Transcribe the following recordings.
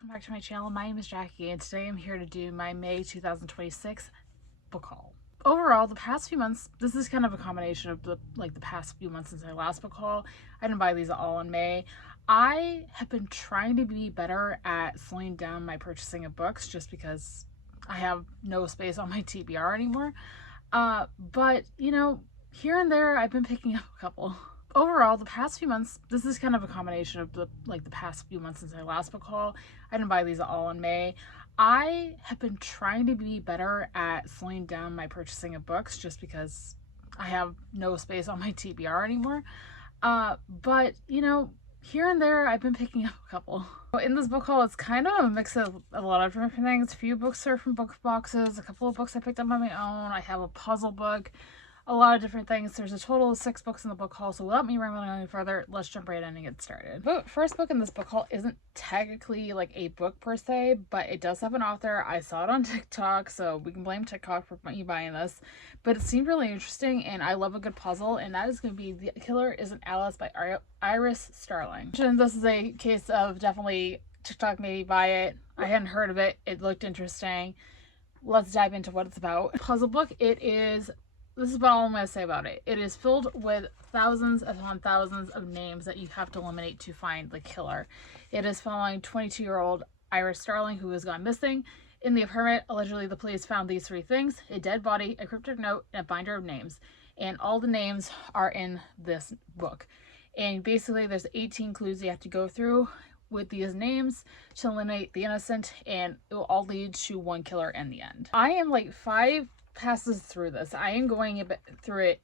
Welcome back to my channel. My name is Jackie and today I'm here to do my May 2026 book haul. Overall, the past few months, this is kind of a combination of the past few months since my last book haul. I didn't buy these all in May. I have been trying to be better at slowing down my purchasing of books just because I have no space on my TBR anymore. But you know, here and there I've been picking up a couple. Overall, the past few months, this is kind of a combination of the past few months since my last book haul. I didn't buy these all in May. I have been trying to be better at slowing down my purchasing of books just because I have no space on my TBR anymore. But you know, here and there I've been picking up a couple. In this book haul, it's kind of a mix of a lot of different things. A few books are from book boxes, a couple of books I picked up on my own. I have a puzzle book, a lot of different things. There's a total of 6 books in the book haul, so without me rambling any further, let's jump right in and get started. The first book in this book haul isn't technically like a book per se, but it does have an author. I saw it on TikTok, so we can blame TikTok for me buying this, but it seemed really interesting and I love a good puzzle, and that is going to be The Killer Isn't Alice by Iris Starling. And this is a case of definitely TikTok made me buy it. I hadn't heard of it. It looked interesting. Let's dive into what it's about. Puzzle book. This is about all I'm going to say about it. It is filled with thousands upon thousands of names that you have to eliminate to find the killer. It is following 22-year-old Iris Starling, who has gone missing. In the apartment, allegedly the police found these 3 things: a dead body, a cryptic note, and a binder of names. And all the names are in this book. And basically there's 18 clues you have to go through with these names to eliminate the innocent, and it will all lead to one killer in the end. I am like 5 passes through this. I am going through it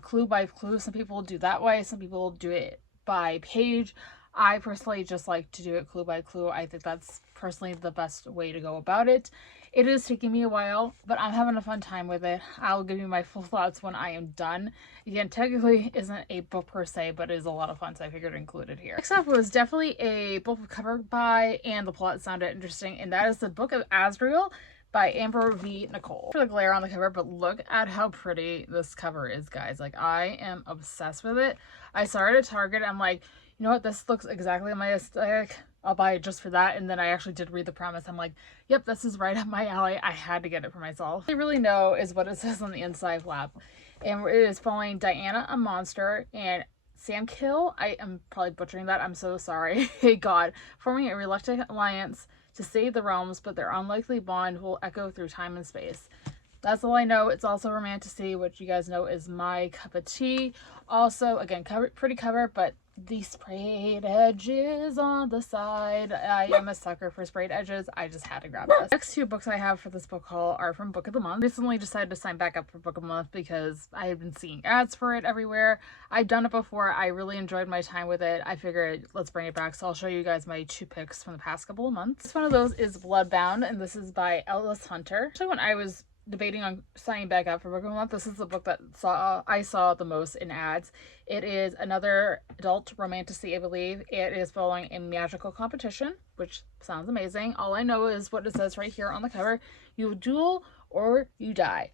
clue by clue. Some people do that way, some people do it by page. I personally just like to do it clue by clue. I think that's personally the best way to go about it. It is taking me a while, but I'm having a fun time with it. I'll give you my full thoughts when I am done. Again, technically isn't a book per se, but it is a lot of fun, so I figured to include it here. Next up was definitely a book cover by, and the plot sounded interesting, and that is the Book of Azrael by Amber V. Nicole. For the glare on the cover, but look at how pretty this cover is, guys. Like, I am obsessed with it. I saw it at Target. I'm like, you know what? This looks exactly my aesthetic. I'll buy it just for that. And then I actually did read the premise. I'm like, yep, this is right up my alley. I had to get it for myself. What I really know is what it says on the inside flap. And it is following Diana, a monster, and Sam Kill. I am probably butchering that. I'm so sorry. Hey God, forming a reluctant alliance to save the realms, but their unlikely bond will echo through time and space. That's all I know. It's also romantasy, which you guys know is my cup of tea. Also, again, pretty cover, but the sprayed edges on the side. I am a sucker for sprayed edges. I just had to grab this. Next 2 books I have for this book haul are from Book of the Month. Recently decided to sign back up for Book of the Month because I have been seeing ads for it everywhere. I've done it before. I really enjoyed my time with it. I figured let's bring it back. So I'll show you guys my 2 picks from the past couple of months. This one of those is Bloodbound, and this is by Ellis Hunter. Actually, when I was debating on signing back up for Book of the Month, this is the book that I saw the most in ads. It is another adult romantasy, I believe. It is following a magical competition, which sounds amazing. All I know is what it says right here on the cover: you duel or you die.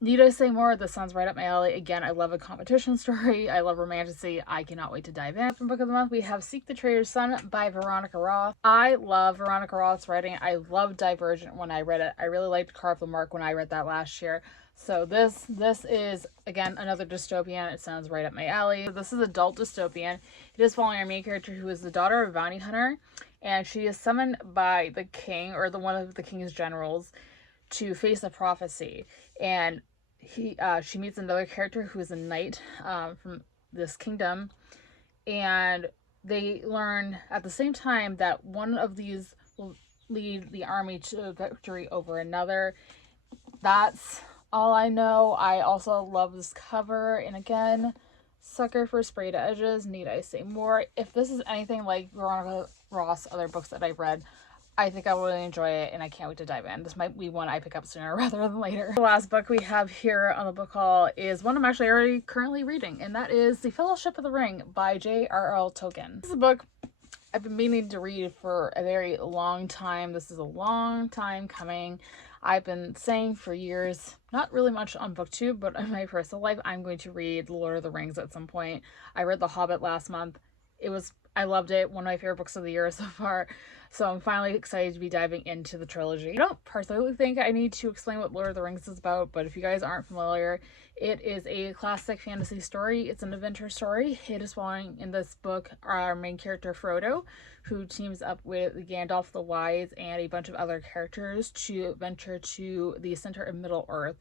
Need I say more? This sounds right up my alley. Again, I love a competition story. I love romantasy. I cannot wait to dive in. From Book of the Month, we have Seek the Traitor's Son by Veronica Roth. I love Veronica Roth's writing. I loved Divergent when I read it. I really liked Carve the Mark when I read that last year. So this is, again, another dystopian. It sounds right up my alley. This is adult dystopian. It is following our main character, who is the daughter of a bounty hunter, and she is summoned by the king, or one of the king's generals, to face a prophecy. And she meets another character who is a knight from this kingdom, and they learn at the same time that one of these will lead the army to victory over another. That's all I know. I also love this cover, and again, sucker for sprayed edges. Need I say more? If this is anything like Veronica Roth's other books that I've read, I think I will really enjoy it, and I can't wait to dive in. This might be one I pick up sooner rather than later. The last book we have here on the book haul is one I'm actually currently reading, and that is The Fellowship of the Ring by J.R.R. Tolkien. This is a book I've been meaning to read for a very long time. This is a long time coming. I've been saying for years, not really much on booktube, but in my personal life, I'm going to read Lord of the Rings at some point. I read The Hobbit last month. I loved it. One of my favorite books of the year so far. So I'm finally excited to be diving into the trilogy. I don't personally think I need to explain what Lord of the Rings is about, but if you guys aren't familiar, it is a classic fantasy story. It's an adventure story. It is following, in this book, our main character Frodo, who teams up with Gandalf the Wise and a bunch of other characters to venture to the center of Middle-earth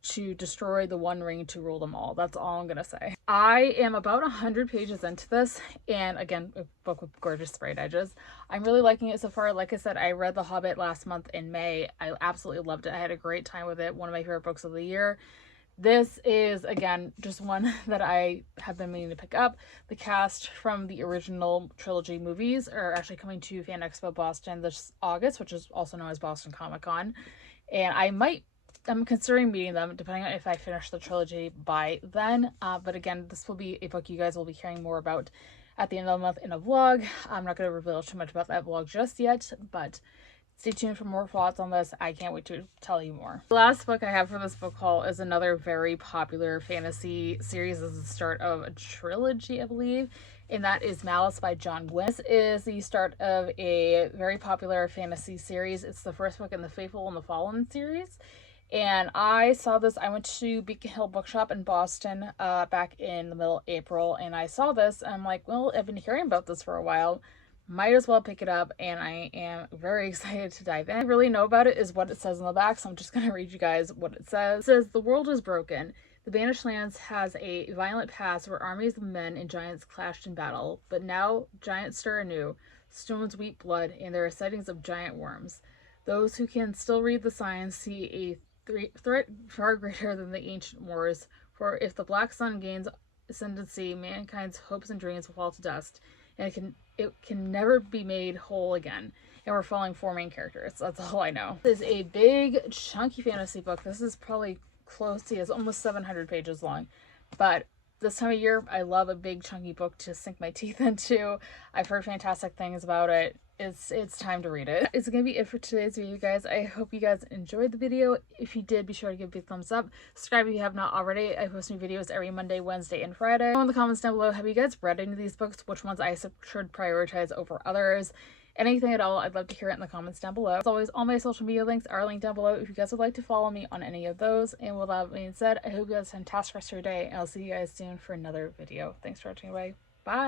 to destroy the One Ring to rule them all. That's all I'm gonna say. I am about 100 pages into this, and again, a book with gorgeous sprayed edges. I'm really liking it so far. Like I said, I read The Hobbit last month in May. I absolutely loved it. I had a great time with it. One of my favorite books of the year. This is, again, just one that I have been meaning to pick up. The cast from the original trilogy movies are actually coming to Fan Expo Boston this August, which is also known as Boston Comic Con. And I'm considering meeting them, depending on if I finish the trilogy by then. But again, this will be a book you guys will be hearing more about at the end of the month in a vlog. I'm not going to reveal too much about that vlog just yet, but stay tuned for more thoughts on this. I can't wait to tell you more. The last book I have for this book haul is another very popular fantasy series. This is the start of a trilogy, I believe, and that is Malice by John Gwynne. This is the start of a very popular fantasy series. It's the first book in the Faithful and the Fallen series. And I saw this, I went to Beacon Hill Bookshop in Boston back in the middle of April, and I saw this, and I'm like, well, I've been hearing about this for a while. Might as well pick it up, and I am very excited to dive in. What I really know about it is what it says on the back, so I'm just going to read you guys what it says. It says, "The world is broken. The Banished Lands has a violent past where armies of men and giants clashed in battle, but now giants stir anew, stones weep blood, and there are sightings of giant worms. Those who can still read the signs see a threat far greater than the ancient wars, for if the Black Sun gains ascendancy, mankind's hopes and dreams will fall to dust, and it can never be made whole again." And we're following 4 main characters. That's all I know. This is a big, chunky fantasy book. This is probably close to, it's almost 700 pages long. But this time of year, I love a big, chunky book to sink my teeth into. I've heard fantastic things about it. It's time to read it. It's gonna be it for today's video, guys. I hope you guys enjoyed the video. If you did, be sure to give a big thumbs up. Subscribe if you have not already. I post new videos every Monday, Wednesday, and Friday. In the comments down below, have you guys read any of these books? Which ones I should prioritize over others? Anything at all, I'd love to hear it in the comments down below. As always, all my social media links are linked down below if you guys would like to follow me on any of those. And with that being said, I hope you guys have a fantastic rest of your day, and I'll see you guys soon for another video. Thanks for watching. Bye.